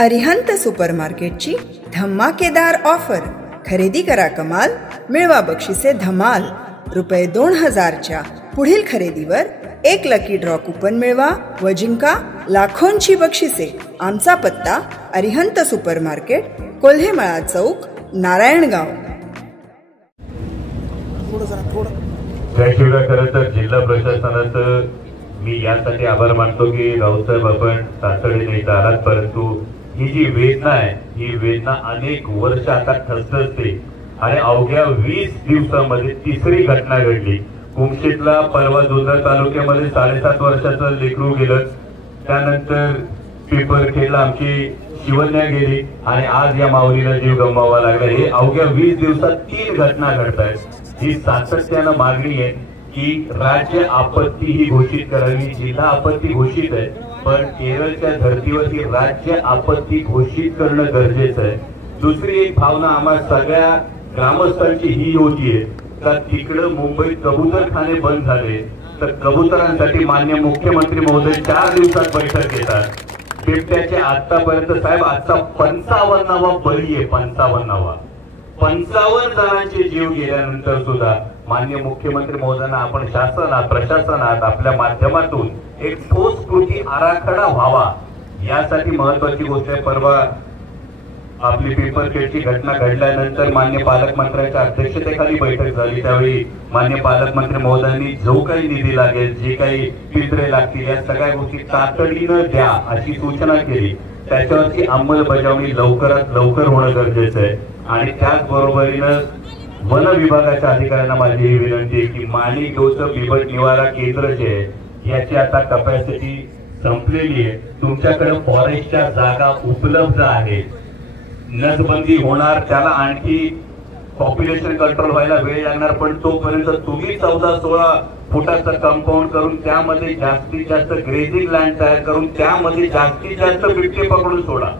अरिहंत सुपरमार्केटची धमाकेदार ऑफर. खरेदी करा कमाल, मिळवा बक्षिसे धमाल. ₹2000च्या पुढील खरेदीवर 1 लकी ड्रॉ कुपन मिळवा व जिंका लाखोंची बक्षिसे. आमचा पत्ता अरिहंत सुपरमार्केट, कोल्हेमळा चौक, नारायणगाव. खरं तर जिल्हा प्रशासनाचं मी यासाठी आभार मानतो की राऊतसाहेब आपण तातडीने इथं आलात, परंतु ही जी वेदना आहे ही वेदना अनेक वर्ष आता ठसठसते आणि अवघ्या 20 दिवसामध्ये तिसरी घटना घडली. कुमशेतला परवा जुन्नर तालुक्यामध्ये 7.5 वर्षाचं लेकरू गेलं, त्यानंतर पिंपरखेडला आमची शिवन्या गेली आणि आज या माऊलीला जीव गमवावा लागला. हे अवघ्या 20 दिवसात 3 घटना घडत आहेत. ही सातत्यानं मागणी आहे की राज्य आपत्ती ही घोषित करावी. जिल्हा आपत्ती घोषित आहे, पण केरळच्या धर्तीवरती राज्य आपत्ती घोषित करणं गरजेचं आहे. दुसरी एक भावना आम्हा सगळ्या ग्रामस्थांची ही होतीये का तिकडं मुंबईत कबूतरखाने बंद झाले तर कबुतरांसाठी माननीय मुख्यमंत्री महोदय 4 दिवसात बैठक घेतात. बिबट्याचे आतापर्यंत साहेब आजचा 55वा बळी आहे. 55 जणांचे जीव गेल्यानंतर सुद्धा माननीय मुख्यमंत्री महोदयांना आपण शासनात प्रशासनात आपल्या माध्यमातून एक ठोस कृती आराखडा व्हावा यासाठी महत्वाची गोष्ट आहे. परवा आपली पिंपरखेडची घटना घडल्यानंतर माननीय पालकमंत्र्यांच्या अध्यक्षतेखाली बैठक झाली. त्यावेळी माननीय पालकमंत्री महोदयांनी जो काही निधी लागेल, जे काही पिंजरे लागतील, या सगळ्या गोष्टी तातडीनं द्या अशी सूचना केली. त्याच्यावरची अंमलबजावणी लवकरात लवकर होणं गरजेचं आहे. आणि त्याचबरोबरीनं वन विभागाच्या अधिकाऱ्यांना माझी ही विनंती आहे की माणिकदेवचं बिबट निवारा केंद्र जे आहे याची आता कपॅसिटी संपलेली आहे. तुमच्याकडे फॉरेस्टच्या जागा उपलब्ध आहेत, नसबंदी होणार, त्याला आणखी पॉप्युलेशन कंट्रोल व्हायला वेळ लागणार, पण तोपर्यंत तुम्ही 14-16 फुटाचं कंपाऊंड करून त्यामध्ये जास्तीत जास्त ग्रेझिंग लँड तयार करून त्यामध्ये जास्तीत जास्त बिबटे पकडून सोडा.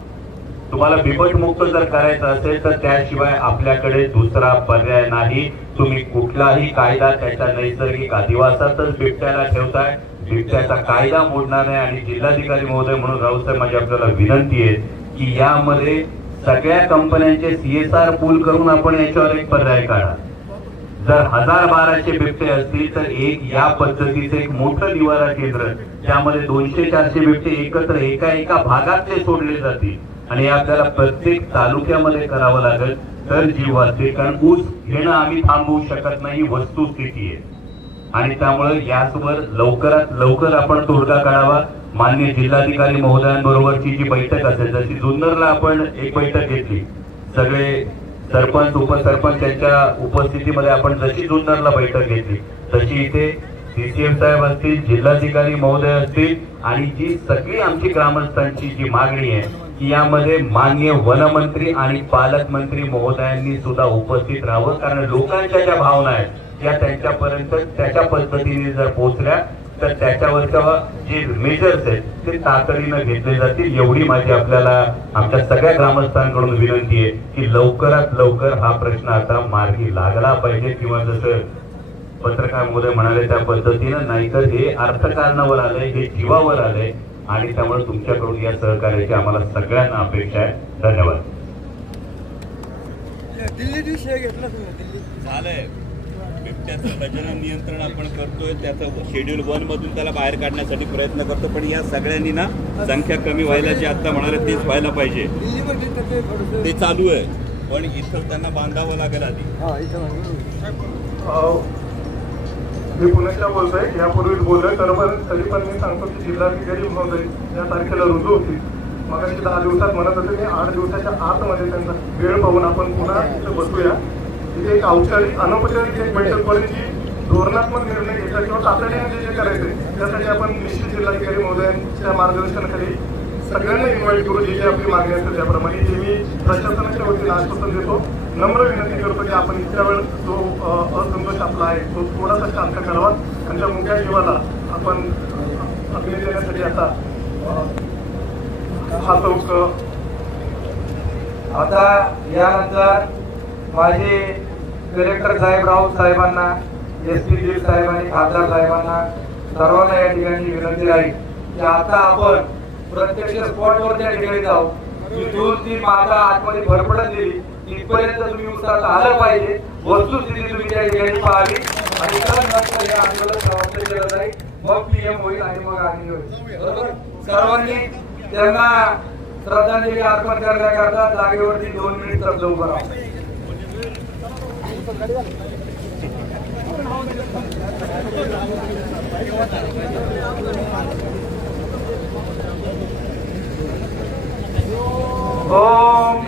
तुम्हाला बिबट मुक्त जर करायचं असेल तर त्याशिवाय आपल्याकडे दुसरा पर्याय नाही. तुम्ही कुठलाही कायदा त्याच्या नैसर्गिक अधिवासातच बिबट्याला ठेवताय. बिबट्याचा कायदा मोडणार नाही. आणि जिल्हाधिकारी महोदय म्हणून राऊतसाहेब माझी आपल्याला विनंती आहे की यामध्ये सगळ्या कंपन्यांचे CSR पूल करून आपण याच्यावर एक पर्याय काढा. जर 1000-1200 बिबटे असतील तर एक या पद्धतीचं एक मोठं निवारा केंद्र, त्यामध्ये 200-400 बिबटे एकत्र एका भागात ते सोडले जातील आणि हे आपल्याला प्रत्येक तालुक्यामध्ये करावं लागेल तर जीव वाचतील. कारण ऊस घेणं आम्ही थांबवू शकत नाही, वस्तुस्थिती आहे. आणि त्यामुळे यासोबत लवकरात लवकर आपण तोडगा काढावा. माननीय जिल्हाधिकारी महोदयांबरोबरची जी बैठक असेल, जशी जुन्नरला आपण एक बैठक घेतली, सगळे सरपंच उपसरपंच यांच्या उपस्थितीमध्ये आपण जशी जुन्नरला बैठक घेतली तशी इथे CCM साहेब असतील, जिल्हाधिकारी महोदय असतील आणि जी सगळी आमची ग्रामस्थांची जी मागणी आहे की यामध्ये माननीय वनमंत्री आणि पालकमंत्री महोदयांनी सुद्धा उपस्थित राहावं. कारण लोकांच्या ज्या भावना आहेत त्या त्यांच्यापर्यंत त्याच्या पद्धतीने जर पोहोचल्या तर त्याच्यावरच्या जे मेजर्स आहेत ते तातडीनं घेतले जातील. एवढी माझी आपल्याला आमच्या सगळ्या ग्रामस्थांकडून विनंती आहे की लवकरात लवकर हा प्रश्न आता मार्गी लागला पाहिजे, किंवा जसं पत्रकार महोदय म्हणाले त्या पद्धतीनं, नाहीतर हे अर्थकारणावर आलंय, हे जीवावर आलंय. आणि त्यामुळे तुमच्याकडून या सहकार्याची आम्हाला सगळ्यांना अपेक्षा आहे. धन्यवाद. झालंय बिबट्याचं प्रजनन नियंत्रण आपण करतोय, त्याचं शेड्यूल 1 मधून त्याला बाहेर काढण्यासाठी प्रयत्न करतो, पण या सगळ्यांनी ना संख्या कमी व्हायला जे आता म्हणाले तेच व्हायला पाहिजे. ते चालू आहे, पण इथं त्यांना बांधावं लागेल आधी. मी पुण्याच्या बोलतोय, यापूर्वीच बोलतोय, तरी पण मी सांगतो की जिल्हाधिकारी महोदय या तारखेला रुजू होती. मग 10 दिवसात म्हणत होते की 8 दिवसाच्या आतमध्ये त्यांचा वेळ पाहून आपण पुन्हा इथे बसूया. तिथे एक औपचारिक अनौपचारिक एक बैठक करून जी धोरणात्मक निर्णय घेतला किंवा तातडीने जे करायचे त्यासाठी आपण निश्चित जिल्हाधिकारी महोदयांच्या मार्गदर्शनाखाली सगळ्यांना इन्व्हाइट करू. जी आपली मागणी असेल त्याप्रमाणे जे मी प्रशासनाच्या वतीने आश्वासन देतो. नम्र विनंती करतो की आपण इतक्या वेळ जो असंतोष आपला आहे तो थोडासा शांत करावा आणि त्या मुख्य जीवाला आपण अग्नी देण्यासाठी आता हा चौक. आता यानंतर माझे कलेक्टर साहेब, राऊत साहेबांना, SP जी साहेबांनी, खासदार साहेबांना, सर्वांना या ठिकाणी विनंती राहील की आता आपण प्रत्यक्ष स्पॉटवर त्या ठिकाणी जाऊ इथून ती माता आतमध्ये फरफडत गेली तिथपर्यंत तुम्ही उसात आलं पाहिजे, वस्तुस्थिती तुम्ही त्या ठिकाणी पाहावी आणि नंतर हे आंदोलन समाप्त केलं जाईल, मग पीएम होईल आणि मग आम्ही होईल. बरोबर, सर्वांनी त्यांना श्रद्धांजली अर्पण करण्याकरता जागेवरती 2 मिनिट शब्द उभं राहा. ओम